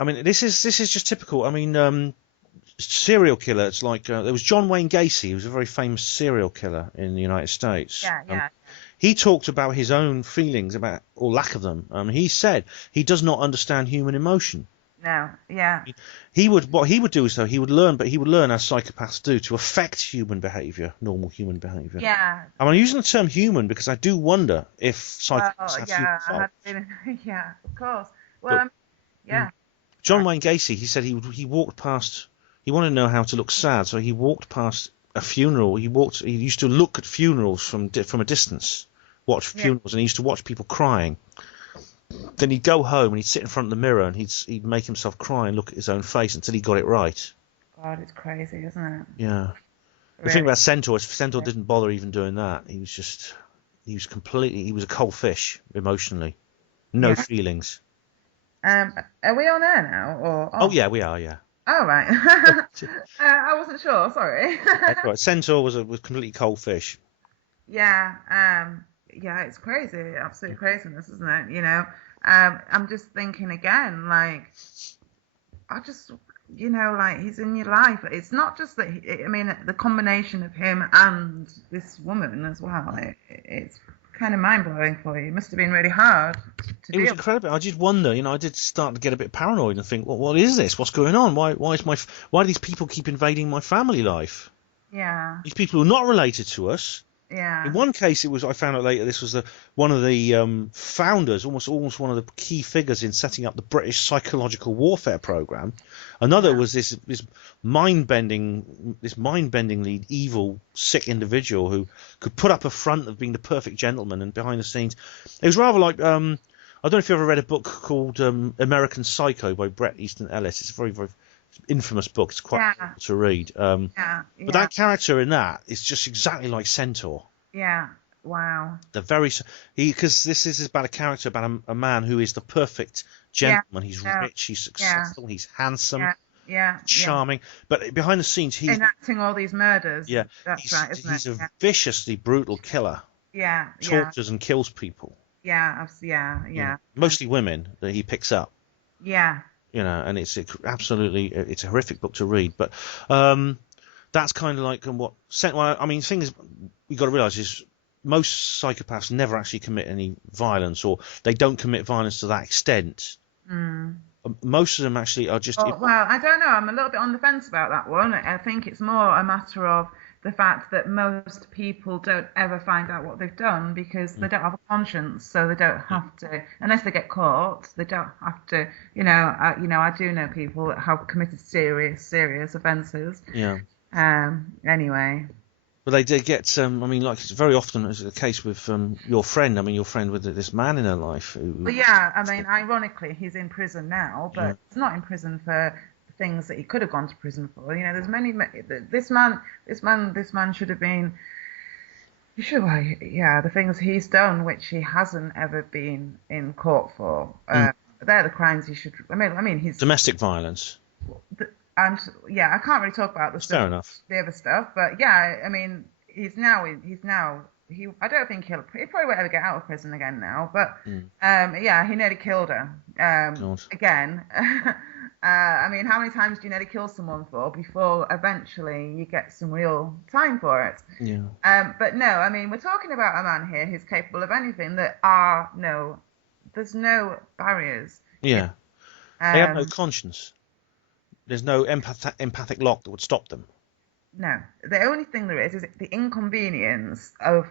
I mean, this is just typical. I mean, serial killer. It's like there was John Wayne Gacy, who was a very famous serial killer in the United States. Yeah, yeah, He talked about his own feelings about, or lack of them. He said he does not understand human emotion. no, yeah, What he would do is though he would learn, but he would learn as psychopaths do to affect human behavior, normal human behavior. yeah. I'm using the term human because I do wonder if Well, psychopaths have human yeah, I fault. had been, yeah, of course. Well, But mm, yeah, John Wayne Gacy, he said he walked past. He wanted to know how to look sad, so he walked past a funeral. He used to look at funerals from a distance, watch yeah. funerals, and he used to watch people crying. Then he'd go home and he'd sit in front of the mirror and he'd make himself cry and look at his own face until he got it right. God, it's crazy, isn't it? Yeah. The thing Really. about Centaur is Centaur didn't bother even doing that. He was a cold fish emotionally. No Yeah. feelings. Are we on air now or Oh off? yeah, we are, yeah. Oh, right. I wasn't sure. Sorry. That's right. Centaur was completely cold fish. Yeah. Yeah. It's crazy. Absolute craziness, isn't it? I'm just thinking again, like, I just, like he's in your life. It's not just that. I mean, the combination of him and this woman as well. It's kind of mind blowing for you. It must have been really hard to It was deal with. incredible. I did wonder, I did start to get a bit paranoid and think, well, what is this? What's going on? Why do these people keep invading my family life? Yeah. These people who are not related to us. Yeah. In one case, I found out later, this was one of the founders, almost one of the key figures in setting up the British psychological warfare program. Another Yeah. was this mind-bendingly evil, sick individual who could put up a front of being the perfect gentleman, and behind the scenes, it was rather like I don't know if you ever read a book called American Psycho by Bret Easton Ellis. It's a very, very infamous book. It's quite Yeah. difficult to read. Yeah. But Yeah. that character in that is just exactly like Centaur. Yeah. Wow. Because this is about a character about a man who is the perfect Yeah. gentleman. He's Yeah. rich, he's Yeah. successful, he's handsome, Yeah. Yeah. Yeah. charming. But behind the scenes, Enacting all these murders. yeah, That's right, isn't he's it? a Yeah. viciously brutal killer. Yeah. Yeah. Tortures and kills people. Yeah. Yeah. Yeah, Yeah. mostly women that he picks up. Yeah. And it's it's a horrific book to read. But that's kind of like well, I mean, the thing is, we got to realize is most psychopaths never actually commit any violence, or they don't commit violence to that extent. Mm. Most of them actually are just. Well, I don't know. I'm a little bit on the fence about that one. I think it's more a matter of the fact that most people don't ever find out what they've done because they don't have a conscience, so they don't have to, unless they get caught. They don't have to. I do know people that have committed serious offences. Yeah. Anyway. But they did get. I mean, like very often is the case with your friend. I mean, your friend with this man in her life. Well, yeah. I mean, ironically, he's in prison now, but he's not in prison for things that he could have gone to prison for. There's many. This man should have been. The things he's done, which he hasn't ever been in court for. They're the crimes he should. I mean, he's domestic violence. I can't really talk about Fair enough. the other stuff, but yeah, I mean, I don't think he probably won't ever get out of prison again now, but he nearly killed her again. I mean, how many times do you nearly kill someone for before eventually you get some real time for it? Yeah. But no, I mean, we're talking about a man here who's capable of anything. There's no barriers. Yeah. They have no conscience. There's no empathic lock that would stop them. No, the only thing there is the inconvenience of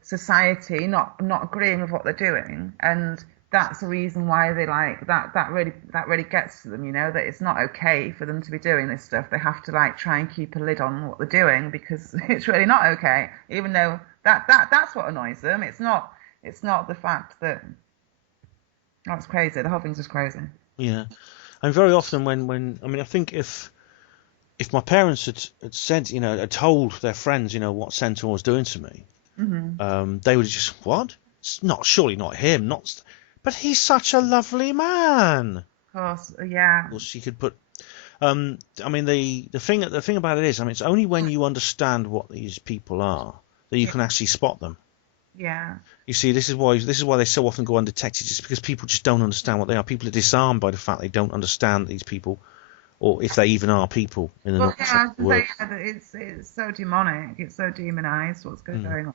society not agreeing with what they're doing, and that's the reason why they like that. That really gets to them. That it's not okay for them to be doing this stuff. They have to try and keep a lid on what they're doing because it's really not okay. Even though that's what annoys them. It's not the fact that that's crazy. The whole thing's just crazy. Yeah. And very often when I mean, I think if my parents had said, had told their friends, what Centaur was doing to me, they would just, what? It's surely not him, but he's such a lovely man. Of course, yeah. Well, she could put. I mean, the thing about it is, I mean, it's only when you understand what these people are that you can actually spot them. Yeah. You see, this is why they so often go undetected, just because people just don't understand what they are. People are disarmed by the fact they don't understand these people, or if they even are people in the Well, normal yeah, sense I of was the to say, word. yeah, that it's so demonic, it's so demonized. What's Mm. going on?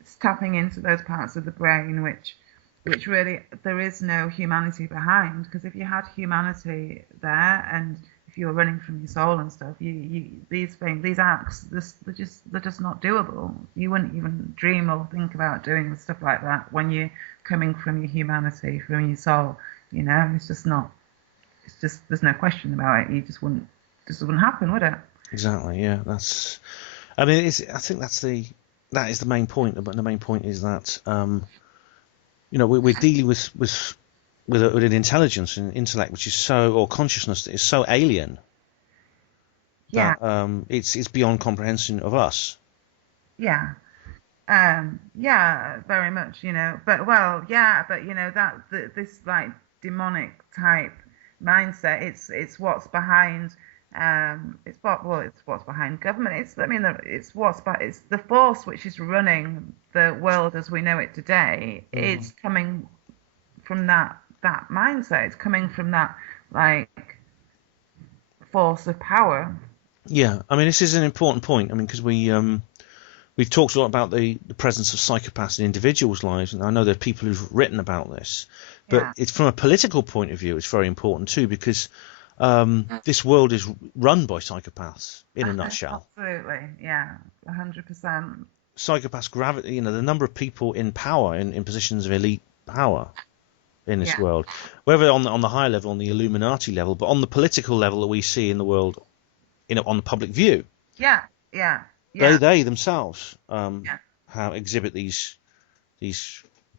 It's tapping into those parts of the brain which really there is no humanity behind. Because if you had humanity there, and if you were running from your soul and stuff, these things, these acts, they're just not doable. You wouldn't even dream or think about doing stuff like that when you're coming from your humanity, from your soul. You know, it's just not. It's just there's no question about it. You just wouldn't happen, would it? Exactly. Yeah. I mean, I think that is the main point. But the main point is that we're dealing with an intelligence and intellect which is or consciousness that is so alien Yeah, that it's beyond comprehension of us. yeah. Yeah, very much, you know. But well, yeah, but you know this like demonic type mindset. It's what's behind. It's what's behind government. It's the force which is running the world as we know it today. Hmm. It's coming from that mindset. It's coming from that like force of power. Yeah, I mean, this is an important point. I mean, because we've talked a lot about the presence of psychopaths in individuals' lives, and I know there are people who've written about this, but Yeah. it's from a political point of view, it's very important too, because this world is run by psychopaths in a nutshell. Absolutely. Yeah. 100%. Psychopaths gravity, the number of people in power, in positions of elite power in this Yeah. world, whether on the higher level, on the Illuminati level, but on the political level that we see in the world, on the public view, Yeah, yeah, they yeah, they themselves yeah, exhibit these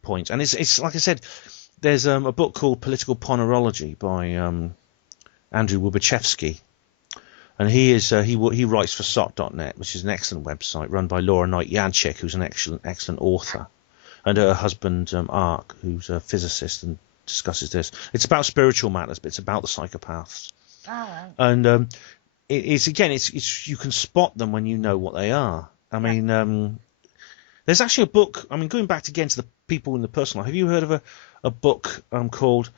points. And it's like I said, there's a book called Political Ponerology by Andrew Wubachevsky, and he writes for SOT.net, which is an excellent website run by Laura Knight Janchik, who's an excellent author, and her husband Ark, who's a physicist and discusses this. It's about spiritual matters, but it's about the psychopaths. all right, And it's you can spot them when you know what they are. I yeah, mean, there's actually a book. I mean, going back again to the people in the personal life. Have you heard of a book called?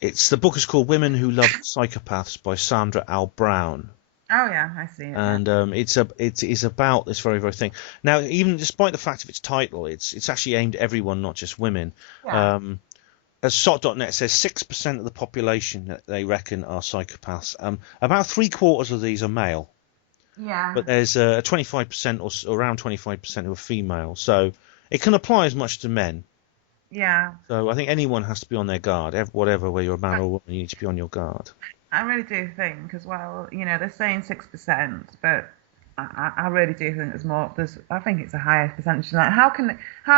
The book is called Women Who Love Psychopaths by Sandra Al Brown, oh yeah, I see it, yeah, and it is about this very very thing. Now, even despite the fact of its title, it's actually aimed at everyone, not just women. yeah, Um, as SOT.net says, 6% of the population that they reckon are psychopaths. About three-quarters of these are male, yeah, but there's 25% or around 25% who are female. So it can apply as much to men. yeah. So I think anyone has to be on their guard. Whatever, whether you're a man or a woman, you need to be on your guard. I really do think as well, you know, they're saying 6%, but I really do think there's more. I think it's a higher percentage than that. How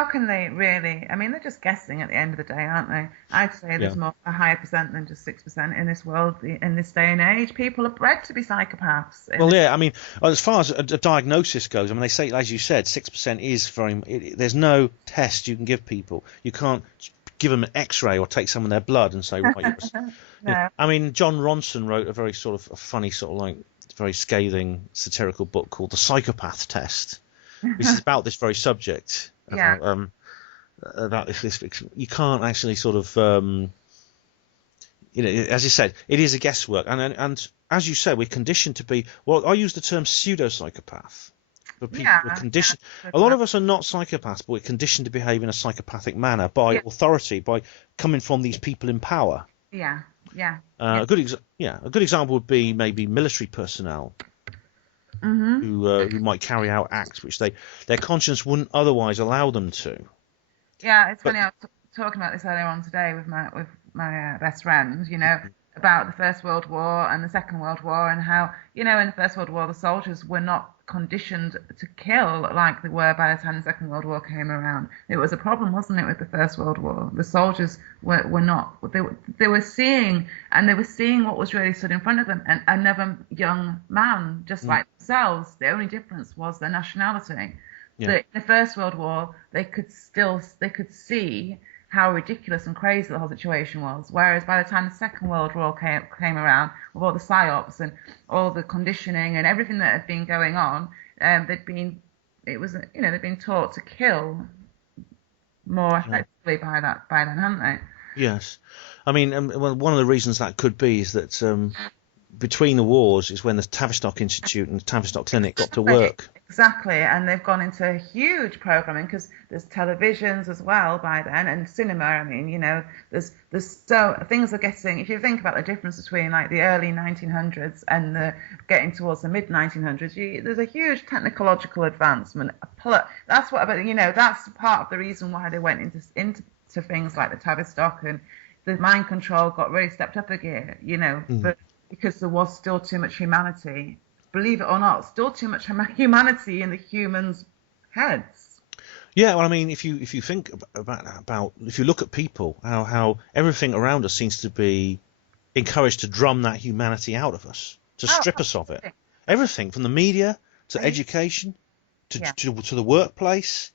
can they really? I mean, they're just guessing at the end of the day, aren't they? I'd say Yeah. there's a higher percent than just 6% in this world, in this day and age. People are bred to be psychopaths. Well, yeah. I mean, as far as a diagnosis goes, I mean, they say, as you said, 6% is very. There's no test you can give people. You can't give them an X-ray or take some of their blood and say, right, No. I mean, John Ronson wrote a very sort of a funny, sort of like very scathing satirical book called The Psychopath Test, which is about this very subject. Yeah. About this. You can't actually sort of, as you said, it is a guesswork, and as you said, we're conditioned to be. Well, I use the term pseudo psychopath for people Yeah. who are Yeah. conditioned. Good A lot enough. of us are not psychopaths, but we're conditioned to behave in a psychopathic manner by Yeah. authority, by coming from these people in power. Yeah. Yeah. Yeah. A good example would be maybe military personnel Mhm. who might carry out acts which their conscience wouldn't otherwise allow them to. Yeah, it's But funny. I was talking about this earlier on today with my best friend. You know, about the First World War and the Second World War, and how in the First World War the soldiers were not conditioned to kill like they were by the time the Second World War came around. It was a problem, wasn't it, with the First World War? The soldiers were not. They were seeing, and they were seeing what was really stood in front of them, and another young man just mm, like themselves. The only difference was their nationality. yeah, But in the First World War, they could see how ridiculous and crazy the whole situation was. Whereas by the time the Second World War came around, with all the psyops and all the conditioning and everything that had been going on, they'd been taught to kill more Yeah. effectively by then, haven't they? Yes. I mean, well, one of the reasons that could be is that between the wars is when the Tavistock Institute and the Tavistock Clinic got to work. Exactly, and they've gone into huge programming because there's televisions as well by then, and cinema. I mean, there's so things are getting. If you think about the difference between like the early 1900s and the getting towards the mid 1900s, there's a huge technological advancement. That's what, but that's part of the reason why they went into things like the Tavistock, and the mind control got really stepped up a gear. But because there was still too much humanity. Believe it or not, still too much humanity in the humans' heads. Yeah, well, I mean, if you think about if you look at people, how everything around us seems to be encouraged to drum that humanity out of us, to strip us of it. Everything from the media to education to the workplace,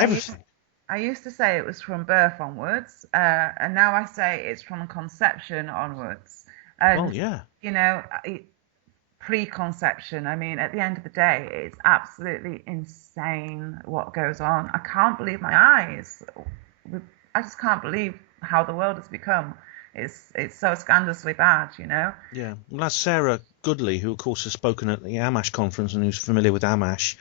everything. I used to say it was from birth onwards, and now I say it's from conception onwards. And, well, yeah. Preconception. I mean, at the end of the day, it's absolutely insane what goes on. I can't believe my eyes. I just can't believe how the world has become. It's so scandalously bad, Yeah. Well, that's Sarah Goodley, who of course has spoken at the Amash conference and who's familiar with Amash.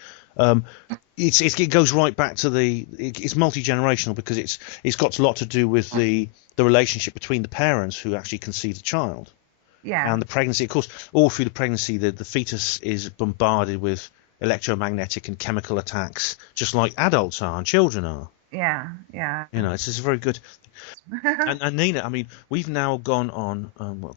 It goes right back to it's multi-generational because it's got a lot to do with the relationship between the parents who actually conceive the child. Yeah. And the pregnancy, of course, all through the pregnancy, the fetus is bombarded with electromagnetic and chemical attacks, just like adults are and children are. Yeah, yeah. It's just very good. and Nina, I mean, we've now gone on.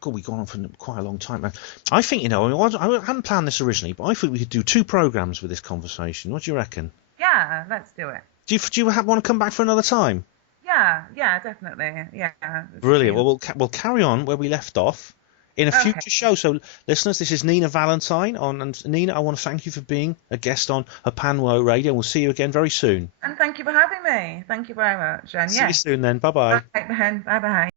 We've gone on for quite a long time now. I think I hadn't planned this originally, but I thought we could do 2 programs with this conversation. What do you reckon? Yeah, let's do it. Do you want to come back for another time? Yeah, definitely. Yeah. Brilliant. Well, we'll carry on where we left off in a future show. So, listeners, this is Nina Valentine and Nina, I want to thank you for being a guest on Hapanwo Radio. We'll see you again very soon. And thank you for having me. Thank you very much. And see you soon then. Bye-bye. Bye, Ben. Bye-bye.